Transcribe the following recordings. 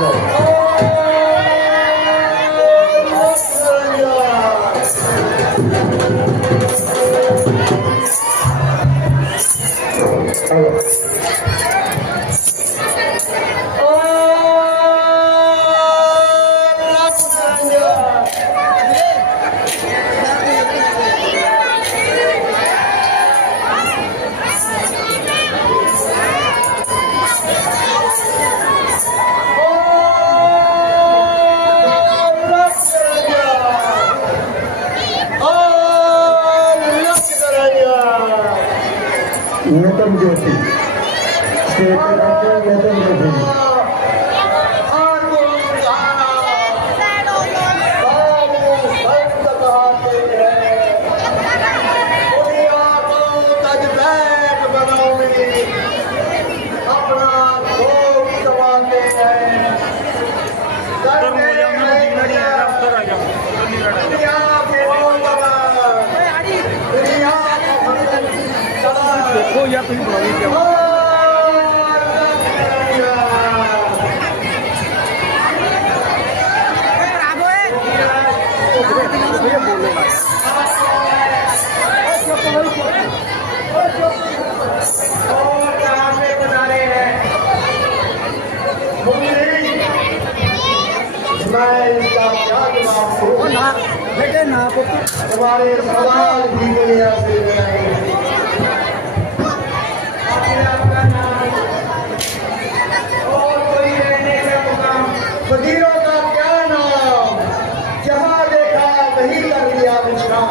네. State ਦੇ ਨਤਮ ਜੋਤੀ ना, बेटे ना पुत्र। तुम्हारे सवाल भी गए आपसे वजीरों का क्या नाम? जहाँ देखा, वही कर दिया विश्राम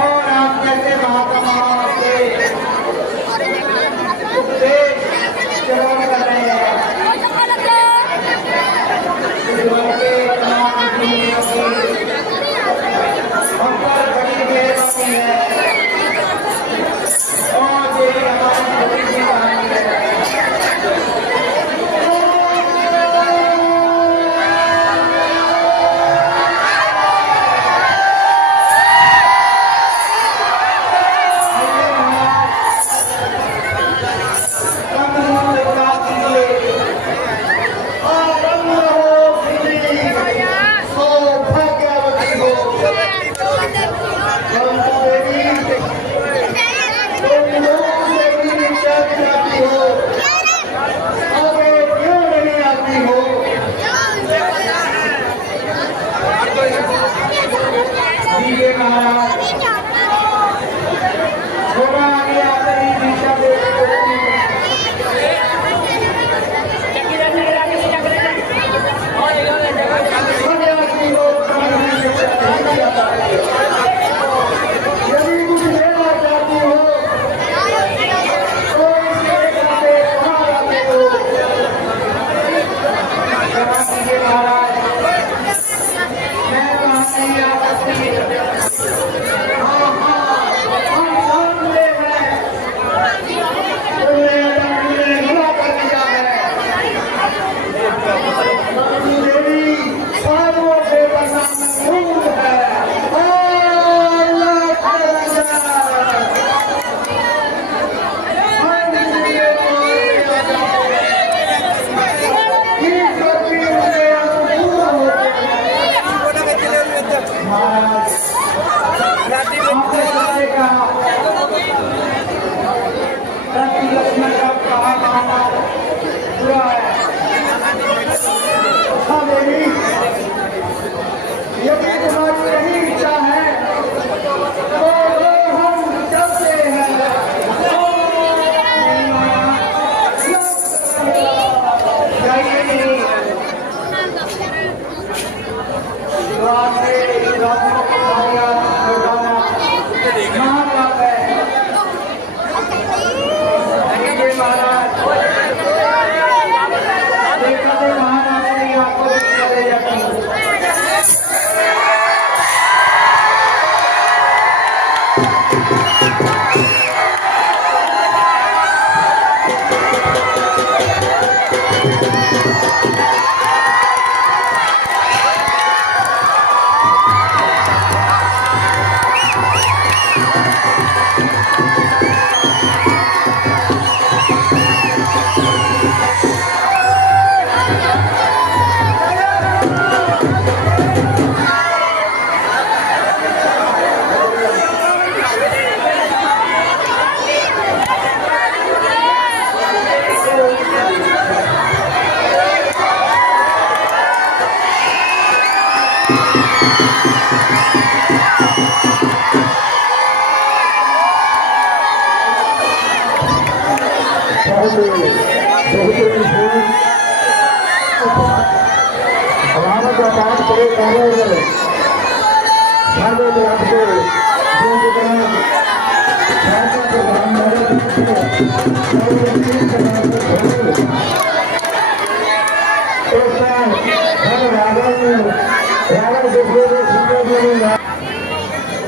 और आप जैसे महात्माओं से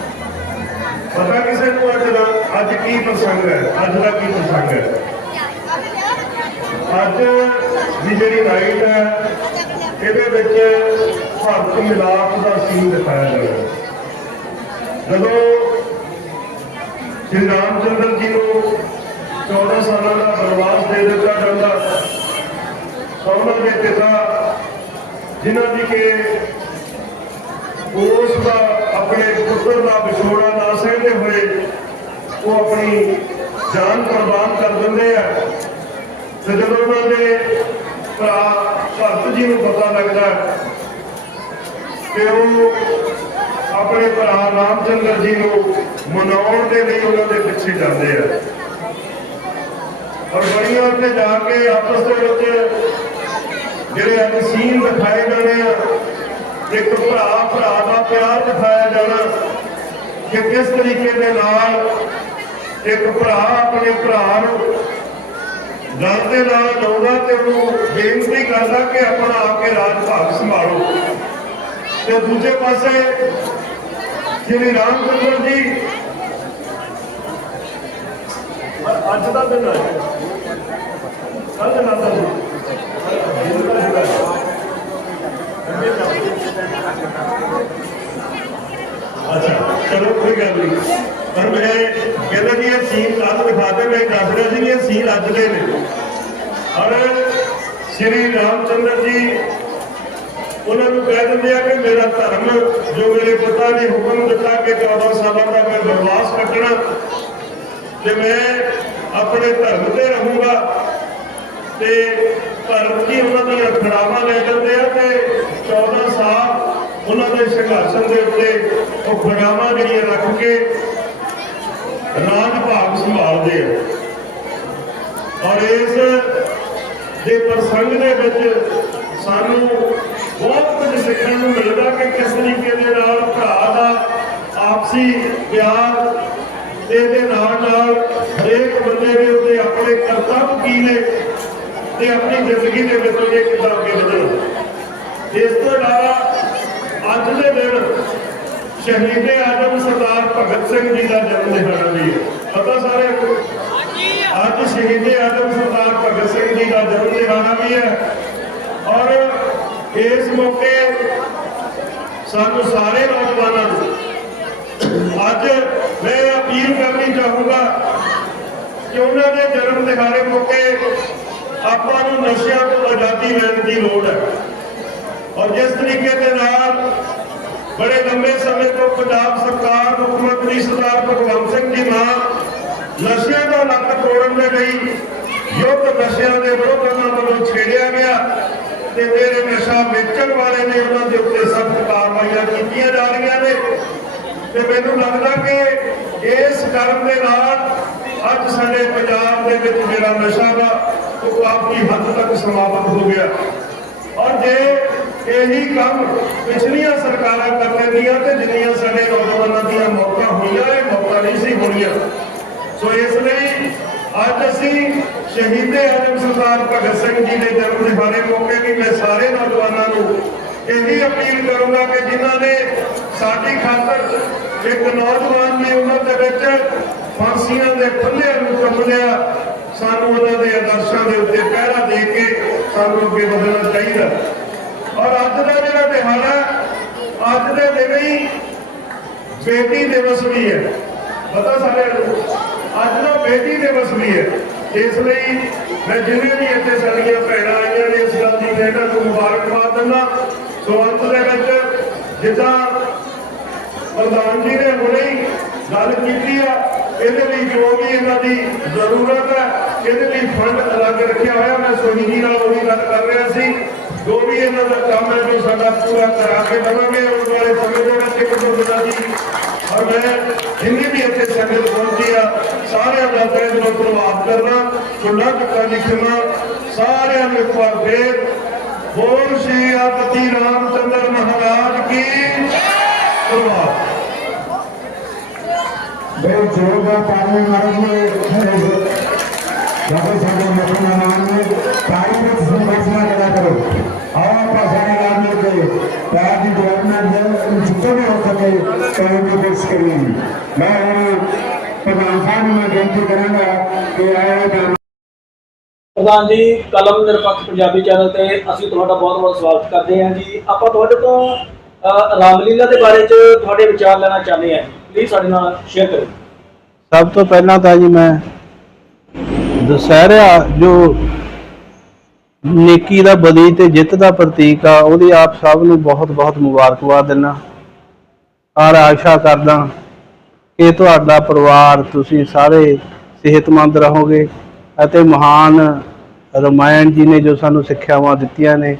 ਪਤਾ ਕਿਸੇ ਨੂੰ ਅੱਜ ਦਾ ਅੱਜ ਕੀ ਪ੍ਰਸੰਗ ਹੈ? ਅੱਜ ਦਾ ਕੀ ਪ੍ਰਸੰਗ ਹੈ? ਅੱਜ ਦੀ ਜਿਹੜੀ ਨਾਈਟ ਹੈ, ਇਹਦੇ ਵਿੱਚ ਭਗਤ ਮਿਲਾਪ ਦਾ ਸੀਨ ਦਿਖਾਇਆ ਗਿਆ ਜਦੋਂ ਸ਼੍ਰੀ ਰਾਮ ਚੰਦਰ ਜੀ ਨੂੰ ਦੇ ਦਿੱਤਾ ਜਾਂਦਾ ਤਾਂ ਉਹਨਾਂ ਦੇ ਪਿਤਾ ਜਿਨ੍ਹਾਂ ਦੀ ਕਿ ਉਸ ਦਾ ਆਪਣੇ ਪੁੱਤਰ ਦਾ ਵਿਛੋੜਾ ਨਾ ਸਹਿੰਦੇ ਹੋਏ ਉਹ ਆਪਣੀ ਜਾਨ ਕੁਰਬਾਨ ਕਰ ਦਿੰਦੇ ਆ। ਤੇ ਜਦੋਂ ਉਹਨਾਂ ਦੇ ਭਰਾ ਭਗਤ ਜੀ ਨੂੰ ਪਤਾ ਲੱਗਦਾ ਕਿ ਉਹ ਆਪਣੇ ਭਰਾ ਰਾਮਚੰਦਰ ਜੀ ਨੂੰ ਮਨਾਉਣ ਦੇ ਲਈ ਉਹਨਾਂ ਦੇ ਪਿੱਛੇ ਜਾਂਦੇ ਆ। ਔਰ ਬੜੀਆਂ ਉੱਤੇ ਜਾ ਕੇ ਆਪਸ ਦੇ ਵਿੱਚ ਜਿਹੜੇ ਅੱਜ ਸੀਨ ਦਿਖਾਏ ਜਾਣੇ ਆ, ਇੱਕ ਭਰਾ ਭਰਾ ਦਾ ਪਿਆਰ ਦਿਖਾਇਆ ਜਾਣਾ ਕਿ ਕਿਸ ਤਰੀਕੇ ਦੇ ਨਾਲ ਇੱਕ ਭਰਾ ਆਪਣੇ ਭਰਾ ਨੂੰ ਗੱਲ ਦੇ ਨਾਲ ਲਾਉਂਦਾ ਤੇ ਉਹਨੂੰ ਬੇਨਤੀ ਕਰਦਾ ਕਿ ਆਪਣਾ ਆ ਕੇ ਰਾਜ ਭਾਗ ਸੰਭਾਲੋ। ਤੇ ਦੂਜੇ ਪਾਸੇ ਸ਼੍ਰੀ ਰਾਮ ਚੰਦਰ ਜੀ ਅੱਜ ਦਾ ਦਿਨ ਹੈ ਚਲੋ ਕੋਈ ਗੱਲ ਨਹੀਂ ਪਰ ਮੈਂ ਕਹਿੰਦਾ ਜੀ ਇਹ ਸੀਨ ਕੱਲ ਦਿਖਾਦੇ ਮੈਂ ਦੱਸ ਰਿਹਾ ਸੀ ਕਿ ਇਹ ਸੀਨ ਅੱਜ ਦੇ ਨੇ ਔਰ ਸ਼੍ਰੀ ਰਾਮਚੰਦਰ ਜੀ ਉਹਨਾਂ ਨੂੰ ਕਹਿ ਦਿੰਦੇ ਆ ਕਿ ਮੇਰਾ ਧਰਮ ਜੋ ਮੇਰੇ ਪਿਤਾ ਨੇ ਹੁਕਮ ਦਿੱਤਾ ਕਿ 14 ਸਾਲਾਂ ਦਾ ਮੈਂ ਬਨਵਾਸ ਕੱਟਣਾ ਤੇ ਮੈਂ ਆਪਣੇ ਧਰਮ ਤੇ ਰਹੂਗਾ ਤੇ ਧਰਮ ਕੀ ਉਹਨਾਂ ਦੀਆਂ ਖੜਾਵਾਂ ਲੈ ਜਾਂਦੇ ਆ ਤੇ 14 ਸਾਲ ਉਹਨਾਂ ਦੇ ਸੰਘਰਸ਼ਣ ਦੇ ਉੱਤੇ ਉਹ ਖੜਾਵਾਂ ਜਿਹੜੀਆਂ ਰੱਖ ਕੇ ਰਾਜ ਭਾਗ ਸੰਭਾਲਦੇ ਆ। ਔਰ ਇਸ ਦੇ ਪ੍ਰਸੰਗ ਦੇ ਵਿੱਚ ਸਾਨੂੰ ਬਹੁਤ ਕੁਝ ਸਿੱਖਣ ਨੂੰ ਮਿਲਦਾ ਕਿ ਕਿਸ ਤਰੀਕੇ ਦੇ ਨਾਲ ਭਰਾ ਦਾ ਆਪਸੀ ਪਿਆਰ ਤੇ ਇਹਦੇ ਨਾਲ ਨਾਲ ਹਰੇਕ ਬੰਦੇ ਦੇ ਉੱਤੇ ਆਪਣੇ ਕਰਤੱਵ ਕੀ ਨੇ ਤੇ ਆਪਣੀ ਜ਼ਿੰਦਗੀ ਦੇ ਵਿੱਚ ਇਹ ਕਿੱਦਾਂ ਅੱਗੇ ਵਧਣ। ਇਸ ਤੋਂ ਇਲਾਵਾ ਅੱਜ ਦੇ ਦਿਨ ਸ਼ਹੀਦ ਆਜ਼ਮ ਸਰਦਾਰ ਭਗਤ ਸਿੰਘ ਜੀ ਦਾ ਜਨਮ ਦਿਹਾੜਾ ਵੀ ਹੈ। ਪਤਾ ਸਾਰੇ ਅੱਜ ਸ਼ਹੀਦ ਆਜ਼ਮ ਸਰਦਾਰ ਭਗਤ ਸਿੰਘ ਜੀ ਦਾ ਜਨਮ ਦਿਹਾੜਾ ਵੀ ਹੈ। ਔਰ ਇਸ ਮੌਕੇ ਸਾਨੂੰ ਸਾਰੇ ਨੌਜਵਾਨਾਂ ਨੂੰ ਅੱਜ ਮੈਂ ਅਪੀਲ ਕਰਨੀ ਚਾਹੂੰਗਾ ਕਿ ਉਹਨਾਂ ਦੇ ਜਨਮ ਦਿਹਾੜੇ ਮੌਕੇ ਆਪਾਂ ਨੂੰ ਨਸ਼ਿਆਂ ਤੋਂ ਆਜ਼ਾਦੀ ਲੈਣ ਦੀ ਲੋੜ ਹੈ। ਔਰ ਜਿਸ ਤਰੀਕੇ ਦੇ ਨਾਲ ਬੜੇ ਲੰਬੇ ਸਮੇਂ ਤੋਂ ਪੰਜਾਬ ਸਰਕਾਰ, ਮੁੱਖ ਮੰਤਰੀ ਸਰਦਾਰ ਭਗਵੰਤ ਸਿੰਘ ਜੀ ਮਾਂ ਨਸ਼ਿਆਂ ਦਾ ਲੱਤ ਤੋੜਨ ਦੇ ਲਈ ਯੁੱਧ ਨਸ਼ਿਆਂ ਦੇ ਵਿਰੁੱਧ ਉਹਨਾਂ ਵੱਲੋਂ ਛੇੜਿਆ ਗਿਆ ਤੇ ਜਿਹੜੇ ਨਸ਼ਾ ਵੇਚਣ ਵਾਲੇ ਨੇ ਉਹਨਾਂ ਦੇ ਉੱਤੇ ਸਖਤ ਕਾਰਵਾਈਆਂ ਕੀਤੀਆਂ ਜਾ ਰਹੀਆਂ ਨੇ। ਤੇ ਮੈਨੂੰ ਲੱਗਦਾ ਕਿ ਇਸ ਕਰਮ ਦੇ ਨਾਲ ਅੱਜ ਸਾਡੇ ਪੰਜਾਬ ਦੇ ਵਿੱਚ ਜਿਹੜਾ ਨਸ਼ਾ ਦਾ ਉਹ ਕਾਫੀ ਹੱਦ ਤੱਕ ਸਮਾਪਤ ਹੋ ਗਿਆ। ਔਰ ਜੇ ਇਹੀ ਕੰਮ ਪਿਛਲੀਆਂ ਸਰਕਾਰਾਂ ਕਰ ਲੈਂਦੀਆਂ ਤੇ ਜਿੰਨੀਆਂ ਸਾਡੇ ਨੌਜਵਾਨਾਂ ਦੀਆਂ ਮੌਤਾਂ ਹੋਈਆਂ, ਇਹ ਮੌਤਾਂ ਨਹੀਂ ਸੀ ਹੋਣੀਆਂ। ਸੋ ਇਸ ਲਈ ਅੱਜ ਅਸੀਂ ਸ਼ਹੀਦੇ ਆਜਮ ਸਰਦਾਰ ਭਗਤ ਸਿੰਘ ਜੀ ਦੇ ਜਨਮ ਦਿਹਾੜੇ ਮੌਕੇ ਵੀ ਮੈਂ ਸਾਰੇ ਨੌਜਵਾਨਾਂ ਨੂੰ ਇਹੀ ਅਪੀਲ ਕਰੂੰਗਾ ਕਿ ਜਿਨ੍ਹਾਂ ਨੇ ਸਾਡੀ ਖਾਤਰ ਇੱਕ ਨੌਜਵਾਨ ਦੀ ਉਮਰ ਦੇ ਵਿੱਚ ਫਾਂਸੀਆਂ ਦੇ ਫੱਲਿਆਂ ਨੂੰ ਕੰਮ ਸਾਨੂੰ ਉਹਨਾਂ ਦੇ ਆਦਰਸ਼ਾਂ ਦੇ ਉੱਤੇ ਪਹਿਰਾ ਦੇ ਕੇ ਸਾਨੂੰ ਅੱਗੇ ਵਧਣਾ ਚਾਹੀਦਾ ਔਰ ਅੱਜ ਦਾ ਜਿਹੜਾ ਦਿਹਾੜਾ ਅੱਜ ਦੇ ਦਿਨ ਹੀ ਬੇਟੀ ਦਿਵਸ ਵੀ ਹੈ। ਪਤਾ ਸਾਰੇ ਨੂੰ? ਅੱਜ ਦਾ ਬੇਟੀ ਦਿਵਸ ਵੀ ਹੈ। ਇਸ ਲਈ ਮੈਂ ਜਿੰਨੇ ਵੀ ਇੱਥੇ ਸਾਡੀਆਂ ਭੈਣਾਂ ਆਈਆਂ ਨੇ, ਇਸ ਗੱਲ ਦੀ ਇਹਨਾਂ ਨੂੰ ਮੁਬਾਰਕਬਾਦ ਦਿੰਦਾ। ਸੋ ਅੰਤ ਦੇ ਵਿੱਚ ਜਿੱਦਾਂ ਪ੍ਰਧਾਨ ਜੀ ਨੇ ਹੁਣੇ ਗੱਲ ਕੀਤੀ ਆ ਇਹਦੇ ਲਈ ਜੋ ਵੀ ਇਹਨਾਂ ਦੀ ਜ਼ਰੂਰਤ ਹੈ, ਇਹਦੇ ਲਈ ਫੰਡ ਅਲੱਗ ਰੱਖਿਆ ਹੋਇਆ। ਮੈਂ ਸੋਨੀ ਜੀ ਨਾਲ ਉਹਦੀ ਗੱਲ ਕਰ ਰਿਹਾ ਸੀ। ਜੋ ਵੀ ਇਹਨਾਂ ਦਾ ਕੰਮ ਹੈ, ਜੋ ਸਾਡਾ ਪੂਰਾ ਕਰਾ ਕੇ ਦੇਵਾਂਗੇ। ਉਸ ਵਾਲੇ ਸਮੇਂ ਦੇ ਵਿੱਚ ਇੱਕ ਦੋ ਦਿਨਾਂ ਦੀ ਔਰ ਮੈਂ ਜਿੰਨੀ ਵੀ ਇੱਥੇ ਸੰਗਤ ਪਹੁੰਚੀ ਆ ਸਾਰਿਆਂ ਦਾ ਤਹਿ ਦਿਲੋਂ ਧੰਨਵਾਦ ਕਰਨਾ। ਖੁੱਲਾ ਟੱਕਾ ਲਿਖਣਾ ਸਾਰਿਆਂ ਨੂੰ ਇੱਕ ਵਾਰ ਫੇਰ ਬੋਲ ਸ਼੍ਰੀ ਆਪਤੀ ਰਾਮਚੰਦਰ ਮਹਾਰਾਜ ਕੀ ਧੰਨਵਾਦ। ਬੜੇ ਜ਼ੋਰ ਦਾ ਪਾਣੀ ਮਾਰਨਗੇ ਜਦੋਂ ਸਾਡੇ ਮੁੱਖ ਮਹਿਮਾਨ ਨੇ ਤਾਰੀ ਵਿੱਚ ਸੰਭਾਸ਼ਣਾ ਕਰਿਆ ਕਰੋ। ਆਓ ਆਪਾਂ ਸਾਰੇ ਨਾਲ ਮਿਲ ਕੇ ਪੈਰ ਦੀ ਡਿਵੈਲਪਮੈਂਟ ਜਿੱਥੇ ਵੀ ਹੋ ਸਕੇ ਕਰਨ ਦੀ ਕੋਸ਼ਿਸ਼ ਕਰੀਏ। ਮੈਂ ਹੁਣ ਪ੍ਰਧਾਨ ਸਾਹਿਬ ਨੂੰ ਮੈਂ ਬੇਨਤੀ ਕਰਾਂਗਾ ਕਿ ਆਇਆ ਤਾਂ ਪ੍ਰਧਾਨ ਜੀ, ਕਲਮ ਨਿਰਪੱਖ ਪੰਜਾਬੀ ਚੈਨਲ ਤੇ ਅਸੀਂ ਤੁਹਾਡਾ ਬਹੁਤ-ਬਹੁਤ ਸਵਾਗਤ ਕਰਦੇ ਹਾਂ ਜੀ। ਆਪਾਂ ਤੁਹਾਡੇ ਤੋਂ ਰਾਮਲੀਲਾ ਦੇ ਬਾਰੇ ਚ ਤੁਹਾਡੇ ਵਿਚਾਰ ਲੈਣਾ ਚਾਹੁੰਦੇ ਹਾਂ ਪਲੀਜ਼ ਸਾਡੇ ਨਾਲ ਸ਼ੇਅਰ ਕਰੋ ਸਭ ਤੋਂ ਪਹਿਲਾਂ ਤਾਂ ਜੀ ਮੈਂ ਦੁਸਹਿਰਾ ਜੋ ਨੇਕੀ ਦਾ ਬਦੀ ਤੇ ਜਿੱਤ ਦਾ ਪ੍ਰਤੀਕ ਆ, ਉਹਦੀ ਆਪ ਸਭ ਨੂੰ ਬਹੁਤ ਬਹੁਤ ਮੁਬਾਰਕਬਾਦ ਦਿੰਦਾ। ਔਰ ਆਸ਼ਾ ਕਰਦਾ ਕਿ ਤੁਹਾਡਾ ਪਰਿਵਾਰ, ਤੁਸੀਂ ਸਾਰੇ ਸਿਹਤਮੰਦ ਰਹੋਗੇ ਅਤੇ ਮਹਾਨ ਰਮਾਇਣ ਜੀ ਨੇ ਜੋ ਸਾਨੂੰ ਸਿੱਖਿਆਵਾਂ ਦਿੱਤੀਆਂ ਨੇ,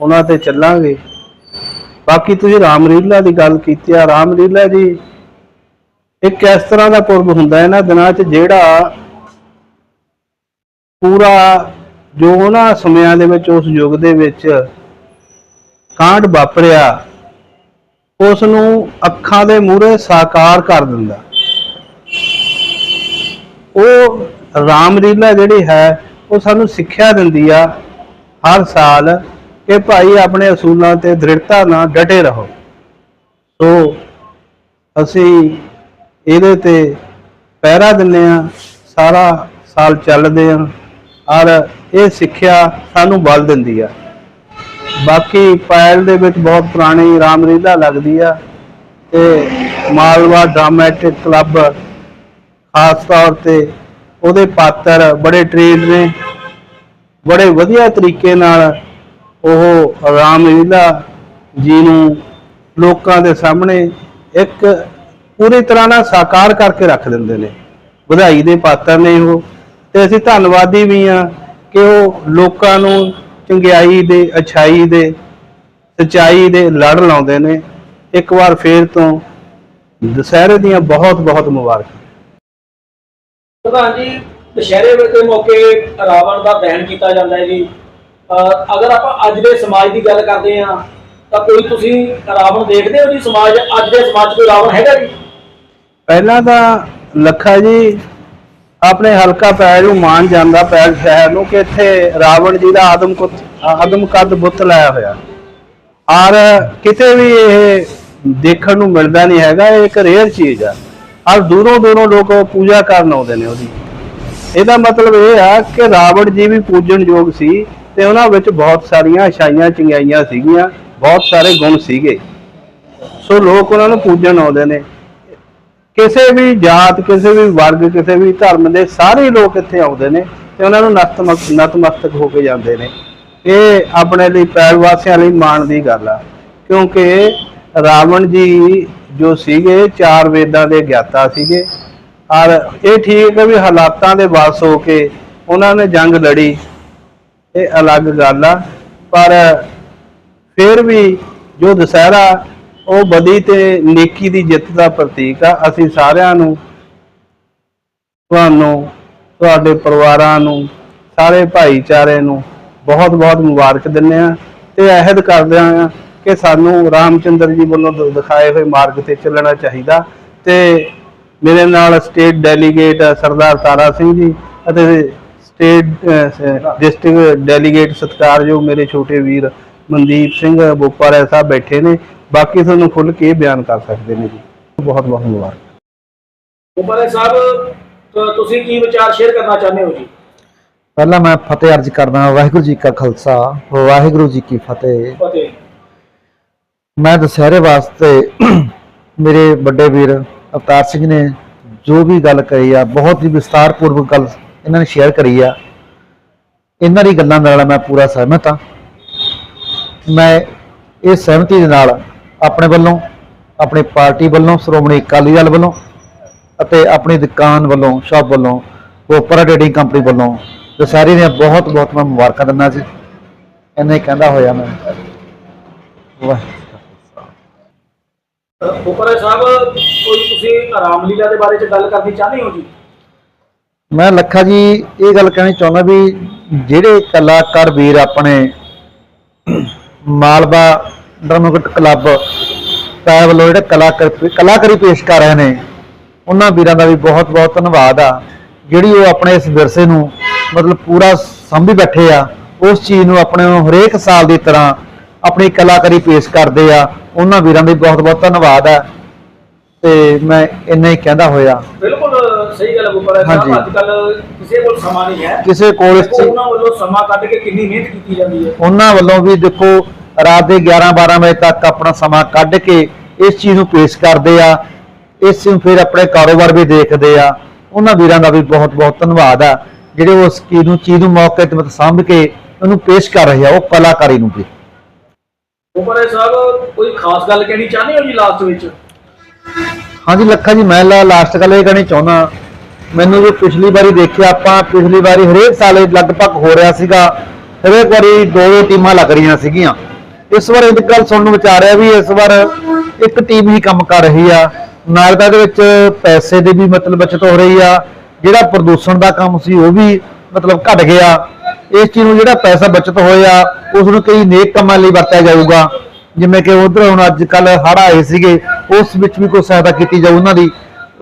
ਉਹਨਾਂ ਤੇ ਚੱਲਾਂਗੇ। ਬਾਕੀ ਤੁਸੀਂ ਰਾਮਲੀਲਾ ਦੀ ਗੱਲ ਕੀਤੀ ਆ ਰਾਮਲੀਲਾ ਜੀ ਇੱਕ ਇਸ ਤਰ੍ਹਾਂ ਦਾ ਪੁਰਬ ਹੁੰਦਾ ਹੈ ਇਹਨਾਂ ਦਿਨਾਂ 'ਚ ਜਿਹੜਾ ਪੂਰਾ ਜੋ ਉਹਨਾਂ ਸਮਿਆਂ ਦੇ ਵਿੱਚ, ਉਸ ਯੁੱਗ ਦੇ ਵਿੱਚ ਕਾਂਡ ਵਾਪਰਿਆ ਉਸ ਨੂੰ ਅੱਖਾਂ ਦੇ ਮੂਹਰੇ ਸਾਕਾਰ ਕਰ ਦਿੰਦਾ। ਉਹ ਰਾਮਲੀਲਾ ਜਿਹੜੀ ਹੈ, ਉਹ ਸਾਨੂੰ ਸਿੱਖਿਆ ਦਿੰਦੀ ਆ ਹਰ ਸਾਲ ਕਿ ਭਾਈ ਆਪਣੇ ਅਸੂਲਾਂ ਤੇ ਦ੍ਰਿੜਤਾ ਨਾਲ ਡਟੇ ਰਹੋ। ਸੋ ਅਸੀਂ ਇਹਦੇ ਤੇ ਪਹਿਰਾ ਦਿੰਨੇ ਆ ਸਾਰਾ ਸਾਲ ਚੱਲਦੇ ਆ ਔਰ ਇਹ ਸਿੱਖਿਆ ਸਾਨੂੰ ਬਲ ਦਿੰਦੀ ਆ। ਬਾਕੀ ਪਾਇਲ ਦੇ ਵਿੱਚ ਬਹੁਤ ਪੁਰਾਣੀ ਰਾਮਲੀਲਾ ਲੱਗਦੀ ਆ ਤੇ ਮਾਲਵਾ ਡਰਾਮੈਟਿਕ ਕਲੱਬ ਖਾਸ ਤੌਰ ਤੇ ਉਹਦੇ ਪਾਤਰ ਬੜੇ ਟ੍ਰੇਨਡ ਨੇ, ਬੜੇ ਵਧੀਆ ਤਰੀਕੇ ਨਾਲ ਉਹ ਰਾਮਲੀਲਾ ਜੀ ਨੂੰ ਲੋਕਾਂ ਦੇ ਸਾਹਮਣੇ ਇੱਕ ਪੂਰੀ ਤਰ੍ਹਾਂ ਨਾਲ ਸਾਕਾਰ ਕਰਕੇ ਰੱਖ ਦਿੰਦੇ ਨੇ। ਵਧਾਈ ਦੇ ਪਾਤਰ ਨੇ ਉਹ, ਤੇ ਅਸੀਂ ਧੰਨਵਾਦੀ ਵੀ ਆ ਕਿ ਉਹ ਲੋਕਾਂ ਨੂੰ ਚੰਗਿਆਈ ਦੇ, ਅਛਾਈ ਦੇ, ਸਚਾਈ ਦੇ ਲੜ ਲਾਉਂਦੇ ਨੇ। ਇੱਕ ਵਾਰ ਫੇਰ ਤੋਂ ਦੁਸਹਿਰੇ ਦੀਆਂ ਬਹੁਤ ਬਹੁਤ ਮੁਬਾਰਕਾਂ। ਪ੍ਰਧਾਨ ਜੀ, ਦੁਸ਼ਹਿਰੇ ਦੇ ਮੌਕੇ ਰਾਵਣ ਦਾ ਦਹਨ ਕੀਤਾ ਜਾਂਦਾ ਹੈ ਜੀ। ਅਗਰ ਆਪਾਂ ਅੱਜ ਦੇ ਸਮਾਜ ਦੀ ਗੱਲ ਕਰਦੇ ਹਾਂ, ਤਾਂ ਕੋਈ ਤੁਸੀਂ ਰਾਵਣ ਦੇਖਦੇ ਹੋ ਜੀ? ਸਮਾਜ, ਅੱਜ ਦੇ ਸਮਾਜ ਕੋਈ ਰਾਵਣ ਹੈਗਾ ਜੀ? ਪਹਿਲਾਂ ਤਾਂ ਲੱਖਾ ਜੀ ਆਪਣੇ ਹਲਕਾ ਪੈਰ ਨੂੰ ਮਾਨ ਜਾਂਦਾ, ਪੈਰ ਸ਼ਹਿਰ ਨੂੰ ਕਿ ਇੱਥੇ ਰਾਵਣ ਜੀ ਦਾ ਆਦਮ ਕੁੱਤ, ਆਦਮ ਕੱਦ ਬੁੱਤ ਲਾਇਆ ਹੋਇਆ। ਔਰ ਕਿਤੇ ਵੀ ਇਹ ਦੇਖਣ ਨੂੰ ਮਿਲਦਾ ਨਹੀਂ ਹੈਗਾ, ਇਹ ਇੱਕ ਰੇਅਰ ਚੀਜ਼ ਆ। ਔਰ ਦੂਰੋਂ ਦੂਰੋਂ ਲੋਕ ਪੂਜਾ ਕਰਨ ਆਉਂਦੇ ਨੇ ਉਹਦੀ। ਇਹਦਾ ਮਤਲਬ ਇਹ ਆ ਕਿ ਰਾਵਣ ਜੀ ਵੀ ਪੂਜਣਯੋਗ ਸੀ ਤੇ ਉਹਨਾਂ ਵਿੱਚ ਬਹੁਤ ਸਾਰੀਆਂ ਅਛਾਈਆਂ ਚੰਗਿਆਈਆਂ ਸੀਗੀਆਂ, ਬਹੁਤ ਸਾਰੇ ਗੁਣ ਸੀਗੇ। ਸੋ ਲੋਕ ਉਹਨਾਂ ਨੂੰ ਪੂਜਣ ਆਉਂਦੇ ਨੇ। ਕਿਸੇ ਵੀ ਜਾਤ, ਕਿਸੇ ਵੀ ਵਰਗ, ਕਿਸੇ ਵੀ ਧਰਮ ਦੇ ਸਾਰੇ ਲੋਕ ਇੱਥੇ ਆਉਂਦੇ ਨੇ ਤੇ ਉਹਨਾਂ ਨੂੰ ਨਤਮਕ ਨਤਮਸਤਕ ਹੋ ਕੇ ਜਾਂਦੇ ਨੇ। ਇਹ ਆਪਣੇ ਲਈ ਪੈਰ ਵਾਸੀਆਂ ਲਈ ਮਾਣ ਦੀ ਗੱਲ ਆ। ਕਿਉਂਕਿ ਰਾਵਣ ਜੀ ਜੋ ਸੀਗੇ, ਚਾਰ ਵੇਦਾਂ ਦੇ ਗਿਆਤਾ ਸੀਗੇ। ਔਰ ਇਹ ਠੀਕ ਹੈ ਵੀ ਹਾਲਾਤਾਂ ਦੇ ਵਾਸ ਹੋ ਕੇ ਉਹਨਾਂ ਨੇ ਜੰਗ ਲੜੀ। ਇਹ ਅਲੱਗ ਗੱਲ ਆ। ਪਰ ਫਿਰ ਵੀ ਜੋ ਦੁਸਹਿਰਾ ਉਹ ਬਦੀ ਤੇ ਨੇਕੀ ਦੀ ਜਿੱਤ ਦਾ ਪ੍ਰਤੀਕ ਆ। ਅਸੀਂ ਸਾਰਿਆਂ ਨੂੰ, ਤੁਹਾਨੂੰ, ਤੁਹਾਡੇ ਪਰਿਵਾਰਾਂ ਨੂੰ, ਸਾਰੇ ਭਾਈਚਾਰੇ ਨੂੰ ਬਹੁਤ ਬਹੁਤ ਮੁਬਾਰਕ ਦਿੰਦੇ ਆ ਤੇ ਅਹਿਦ ਕਰਦੇ ਆ ਕਿ ਸਾਨੂੰ ਰਾਮਚੰਦਰ ਜੀ ਵੱਲੋਂ ਦਿਖਾਏ ਹੋਏ ਮਾਰਗ ਤੇ ਚੱਲਣਾ ਚਾਹੀਦਾ। ਤੇ ਮੇਰੇ ਨਾਲ ਸਟੇਟ ਡੈਲੀਗੇਟ ਸਰਦਾਰ ਤਾਰਾ ਸਿੰਘ ਜੀ ਅਤੇ ਸਟੇਟ ਡਿਸਟ੍ਰਿਕਟ ਡੈਲੀਗੇਟ ਸਤਿਕਾਰਯੋਗ ਮੇਰੇ ਛੋਟੇ ਵੀਰ ਮਨਦੀਪ ਸਿੰਘ ਬੋਪਾਰਾ ਸਾਹਿਬ ਬੈਠੇ ਨੇ। ਬਾਕੀ ਤੁਹਾਨੂੰ ਖੁੱਲ ਕੇ ਬਿਆਨ ਕਰ ਸਕਦੇ ਨੇ ਜੀ। ਬਹੁਤ ਬਹੁਤ ਮੁਬਾਰਕ। ਉਪਰੇ ਸਾਹਿਬ ਤੁਸੀਂ ਕੀ ਵਿਚਾਰ ਸ਼ੇਅਰ ਕਰਨਾ ਚਾਹੁੰਦੇ ਹੋ ਜੀ? ਪਹਿਲਾਂ ਮੈਂ ਫਤਿਹ ਅਰਜ ਕਰਦਾ ਵਾਹਿਗੁਰੂ ਜੀ ਕਾ ਖਾਲਸਾ ਵਾਹਿਗੁਰੂ ਜੀ ਕੀ ਫਤਿਹ। ਮੈਂ ਦੁਸਹਿਰੇ ਵਾਸਤੇ ਮੇਰੇ ਵੱਡੇ ਵੀਰ ਅਵਤਾਰ ਸਿੰਘ ਨੇ ਜੋ ਵੀ ਗੱਲ ਕਹੀ ਆ ਬਹੁਤ ਹੀ ਵਿਸਤਾਰਪੂਰਵਕ ਗੱਲ ਇਹਨਾਂ ਨੇ ਸ਼ੇਅਰ ਕਰੀ ਆ। ਇਹਨਾਂ ਦੀ ਗੱਲਾਂ ਨਾਲ ਮੈਂ ਪੂਰਾ ਸਹਿਮਤ ਹਾਂ। ਮੈਂ ਇਹ ਸਹਿਮਤੀ ਦੇ ਨਾਲ ਆਪਣੇ ਵੱਲੋਂ ਆਪਣੀ ਪਾਰਟੀ ਵੱਲੋਂ ਸ਼੍ਰੋਮਣੀ ਅਕਾਲੀ ਦਲ ਵੱਲੋਂ ਅਤੇ ਆਪਣੀ ਦੁਕਾਨ ਵੱਲੋਂ ਸ਼ਾਪ ਵੱਲੋਂ ਕੋਪਰਾ ਟ੍ਰੇਡਿੰਗ ਕੰਪਨੀ ਵੱਲੋਂ ਦੁਸਹਿਰੇ ਦੀਆਂ ਬਹੁਤ ਬਹੁਤ ਮੈਂ ਮੁਬਾਰਕਾਂ ਦਿੰਦਾ ਜੀ ਇੰਨਾ ਹੀ ਕਹਿੰਦਾ ਹੋਇਆ ਮੈਂ। ਸਾਹਿਬ ਕੋਈ ਤੁਸੀਂ ਰਾਮਲੀਲਾ ਦੇ ਬਾਰੇ ਚ ਗੱਲ ਕਰਨੀ ਚਾਹੁੰਦੇ ਹੋ ਜੀ? ਮੈਂ ਲੱਖਾ ਜੀ ਇਹ ਗੱਲ ਕਹਿਣੀ ਚਾਹੁੰਦਾ ਵੀ ਜਿਹੜੇ ਕਲਾਕਾਰ ਵੀਰ ਆਪਣੇ ਮਾਲਵਾ ਡਰਮਕਟ ਕਲੱਬ ਪੈ ਵੱਲੋਂ ਜਿਹੜੇ ਕਲਾਕਾਰ ਕਲਾਕਾਰੀ ਪੇਸ਼ ਕਰ ਰਹੇ ਨੇ, ਉਹਨਾਂ ਵੀਰਾਂ ਦਾ ਵੀ ਬਹੁਤ ਬਹੁਤ ਧੰਨਵਾਦ ਆ, ਜਿਹੜੀ ਉਹ ਆਪਣੇ ਇਸ ਵਿਰਸੇ ਨੂੰ ਮਤਲਬ ਪੂਰਾ ਸੰਭੀ ਬੈਠੇ ਆ, ਉਸ ਚੀਜ਼ ਨੂੰ ਆਪਣੇ ਨੂੰ ਹਰੇਕ ਸਾਲ ਦੀ ਤਰ੍ਹਾਂ ਆਪਣੀ ਕਲਾਕਾਰੀ ਪੇਸ਼ ਕਰਦੇ ਆ, ਉਹਨਾਂ ਵੀਰਾਂ ਦਾ ਵੀ ਬਹੁਤ ਬਹੁਤ ਧੰਨਵਾਦ ਆ, ਤੇ ਮੈਂ ਇੰਨਾ ਹੀ ਕਹਿੰਦਾ ਹੋਇਆ। ਬਿਲਕੁਲ। ਸਹੀ ਗੱਲ ਹੈ ਉਪਰੇ ਸਾਹਿਬ ਹਾਂਜੀ। ਅੱਜ ਕੱਲ ਕਿਸੇ ਕੋਲ ਸਮਾਂ ਨਹੀਂ ਹੈ। ਕਿਸੇ ਕੋਲ ਇਸ ਦੇਖੋ, ਚੀਜ਼ ਉਹਨਾਂ ਵੱਲੋਂ ਸਮਾਂ ਕੱਢ ਕੇ ਕਿੰਨੀ ਮਿਹਨਤ ਕੀਤੀ ਜਾਂਦੀ ਹੈ। ਉਹਨਾਂ ਵੱਲੋਂ ਵੀ ਦੇਖੋ ਰਾਤ ਦੇ 11-12 ਵਜੇ ਤੱਕ ਆਪਣਾ ਸਮਾਂ ਕੱਢ ਕੇ ਇਸ ਚੀਜ਼ ਨੂੰ ਪੇਸ਼ ਕਰਦੇ ਆ। ਇਸ ਨੂੰ ਫਿਰ ਆਪਣੇ ਕਾਰੋਬਾਰ ਵੀ ਦੇਖਦੇ ਆ। ਉਹਨਾਂ ਵੀਰਾਂ ਦਾ ਵੀ ਬਹੁਤ-ਬਹੁਤ ਧੰਨਵਾਦ ਆ। ਜਿਹੜੇ ਉਸ ਚੀਜ਼ ਨੂੰ ਚੀਜ਼ ਨੂੰ ਮੌਕੇ ਤੇ ਮਤ ਸਾਂਭ ਕੇ ਉਹਨੂੰ ਪੇਸ਼ ਕਰ ਰਹੇ ਆ ਉਹ ਕਲਾਕਾਰੀ ਨੂੰ ਵੀ। ਉਪਰੇ ਸਾਹਿਬ ਕੋਈ ਖਾਸ ਗੱਲ ਕਹਿਣੀ ਚਾਹੁੰਦੇ ਹੋ ਜੀ ਲਾਸਟ ਵਿੱਚ? ਹਾਂਜੀ ਲੱਖਾ ਜੀ ਮੈਂ ਲਾਸਟ ਗੱਲ ਇਹ ਕਹਿਣੀ ਚਾਹੁੰਦਾ ਮੈਨੂੰ ਜੋ ਪਿਛਲੀ ਵਾਰੀ ਦੇਖਿਆ, ਆਪਾਂ ਪਿਛਲੀ ਵਾਰੀ ਹਰੇਕ ਸਾਲ ਇਹ ਲਗਭਗ ਹੋ ਰਿਹਾ ਸੀਗਾ। ਹਰੇਕ ਵਾਰੀ ਦੋ ਦੋ ਟੀਮਾਂ ਲੱਗ ਰਹੀਆਂ ਸੀਗੀਆਂ। ਇਸ ਵਾਰ ਇੱਕ ਗੱਲ ਸੁਣਨ ਨੂੰ ਵਿਚਾਰ ਰਿਹਾ ਵੀ ਇਸ ਵਾਰ ਇੱਕ ਟੀਮ ਹੀ ਕੰਮ ਕਰ ਰਹੀ ਆ। ਨਾਲ ਤਾਂ ਇਹਦੇ ਵਿੱਚ ਪੈਸੇ ਦੀ ਵੀ ਮਤਲਬ ਬਚਤ ਹੋ ਰਹੀ ਆ। ਜਿਹੜਾ ਪ੍ਰਦੂਸ਼ਣ ਦਾ ਕੰਮ ਸੀ ਉਹ ਵੀ ਮਤਲਬ ਘਟ ਗਿਆ। ਇਸ ਚੀਜ਼ ਨੂੰ ਜਿਹੜਾ ਪੈਸਾ ਬਚਤ ਹੋਇਆ, ਉਸ ਨੂੰ ਕਈ ਨੇਕ ਕੰਮਾਂ ਲਈ ਵਰਤਿਆ ਜਾਊਗਾ। ਜਿਵੇਂ ਕਿ ਉਧਰ ਹੁਣ ਅੱਜ ਕੱਲ ਹੜ੍ਹ ਆਏ ਸੀਗੇ, ਉਸ ਵਿੱਚ ਵੀ ਕੋਈ ਸਹਾਇਤਾ ਕੀਤੀ ਜਾਊ ਉਹਨਾਂ ਦੀ।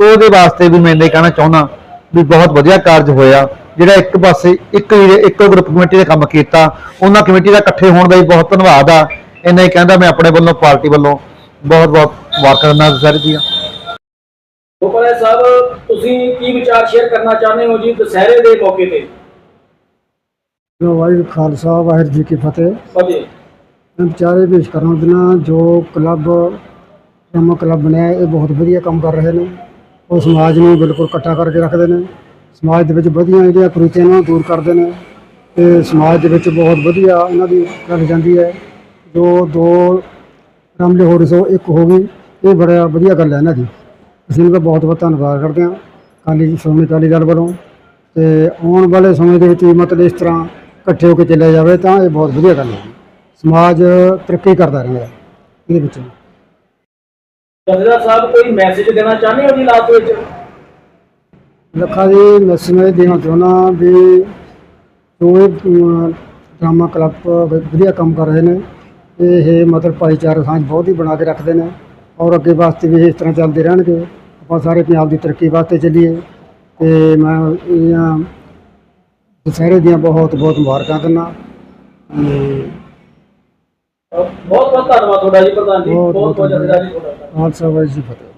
ਉਹਦੇ ਵਾਸਤੇ ਵੀ ਮੈਂ ਇਹ ਕਹਿਣਾ ਚਾਹੁੰਦਾ। ਵੀ ਬਹੁਤ ਵਧੀਆ ਕਾਰਜ ਹੋਇਆ। ਜਿਹੜਾ ਇੱਕ ਪਾਸੇ ਇੱਕ ਹੀ ਇੱਕ ਗਰੁੱਪ ਕਮੇਟੀ ਨੇ ਕੰਮ ਕੀਤਾ ਉਹਨਾਂ ਕਮੇਟੀ ਦਾ ਇਕੱਠੇ ਹੋਣ ਦਾ ਵੀ ਬਹੁਤ ਧੰਨਵਾਦ ਆ। ਇੰਨਾ ਹੀ ਕਹਿੰਦਾ ਮੈਂ ਆਪਣੇ ਵੱਲੋਂ ਪਾਰਟੀ ਵੱਲੋਂ ਬਹੁਤ ਬਹੁਤ ਮੁਬਾਰਕਾਂ ਦਿੰਦਾ ਸਾਰੇ ਦੀਆਂ ਉਪਰੇ ਸਾਹਿਬ ਤੁਸੀਂ ਕੀ ਵਿਚਾਰ ਸ਼ੇਅਰ ਕਰਨਾ ਚਾਹੁੰਦੇ ਹੋ ਜੀ ਦੁਸਹਿਰੇ ਦੇ ਮੌਕੇ ਤੇ? ਵਾਹਿਗੁਰੂ ਖਾਲਸਾ ਵਾਹਿਗੁਰੂ ਜੀ ਕੀ ਫਤਿਹ। ਫਤਿਹ। ਮੈਂ ਵਿਚਾਰੇ ਪੇਸ਼ ਕਰਨ ਦਿਨਾਂ ਜੋ ਕਲੱਬ ਰਮਾ ਕਲੱਬ ਬਣਿਆ ਇਹ ਬਹੁਤ ਵਧੀਆ ਕੰਮ ਕਰ ਰਹੇ ਨੇ। ਉਹ ਸਮਾਜ ਨੂੰ ਬਿਲਕੁਲ ਇਕੱਠਾ ਕਰਕੇ ਰੱਖਦੇ ਨੇ। ਸਮਾਜ ਦੇ ਵਿੱਚ ਵਧੀਆ ਜਿਹੜੀਆਂ ਕੁਰੀਤੀਆਂ ਨੂੰ ਦੂਰ ਕਰਦੇ ਨੇ ਤੇ ਸਮਾਜ ਦੇ ਵਿੱਚ ਬਹੁਤ ਵਧੀਆ ਇਹਨਾਂ ਦੀ ਰੱਖ ਜਾਂਦੀ ਹੈ। ਜੋ ਦੋ ਰਮਲੇ ਹੋ ਸੋ ਇੱਕ ਹੋ ਗਈ, ਇਹ ਬੜਾ ਵਧੀਆ ਗੱਲ ਹੈ ਇਹਨਾਂ ਦੀ। ਅਸੀਂ ਇਹਨਾਂ ਦਾ ਬਹੁਤ ਬਹੁਤ ਧੰਨਵਾਦ ਕਰਦੇ ਹਾਂ ਕਾਲੀ ਸ਼੍ਰੋਮਣੀ ਅਕਾਲੀ ਦਲ ਵੱਲੋਂ ਤੇ ਆਉਣ ਵਾਲੇ ਸਮੇਂ ਦੇ ਵਿੱਚ ਮਤਲਬ ਇਸ ਤਰ੍ਹਾਂ ਇਕੱਠੇ ਹੋ ਕੇ ਚੱਲਿਆ ਜਾਵੇ ਤਾਂ ਇਹ ਬਹੁਤ ਵਧੀਆ ਗੱਲ ਹੈ। ਸਮਾਜ ਤਰੱਕੀ ਕਰਦਾ ਰਹਿੰਦਾ ਇਹਦੇ ਵਿੱਚ। ਜਥੇਦਾਰ ਸਾਹਿਬ ਕੋਈ ਮੈਸੇਜ ਦੇਣਾ ਚਾਹੁੰਦੇ ਹੋ ਜੀ ਲਾਸਟ ਵਿੱਚ? ਲੱਖਾ ਜੀ ਮੈਸੇਜ ਮੈਂ ਦੇਣਾ ਚਾਹੁੰਦਾ ਵੀ ਜੋ ਇਹ ਅਮ, ਡਰਾਮਾ ਕਲੱਬ ਵ- ਵਧੀਆ ਕੰਮ ਕਰ ਰਹੇ ਨੇ। ਇਹ ਮਤਲਬ ਭਾਈਚਾਰਾ ਸਾਂਝ ਬਹੁਤ ਹੀ ਬਣਾ ਕੇ ਰੱਖਦੇ ਨੇ ਔਰ ਅੱਗੇ ਵਾਸਤੇ ਵੀ ਇਸ ਤਰ੍ਹਾਂ ਚੱਲਦੇ ਰਹਿਣਗੇ। ਆਪਾਂ ਸਾਰੇ ਪੰਜਾਬ ਦੀ ਤਰੱਕੀ ਵਾਸਤੇ ਚੱਲੀਏ। ਤੇ ਮੈਂ ਇਹਨਾਂ ਦੁਸਹਿਰੇ ਦੀਆਂ ਬਹੁਤ ਬਹੁਤ ਮੁਬਾਰਕਾਂ ਦਿੰਦਾ ਤੇ ਬਹੁਤ ਬਹੁਤ ਧੰਨਵਾਦ ਤੁਹਾਡਾ ਜੀ ਪ੍ਰਧਾਨ ਜੀ। ਬਹੁਤ ਬਹੁਤ ਬਹੁਤ ਬਹੁਤ ਜਥੇਦਾਰ ਜੀ ਤੁਹਾਡਾ। ਖਾਲਸਾ ਵਾਹਿਗੁਰੂ ਜੀ ਫਤਿਹ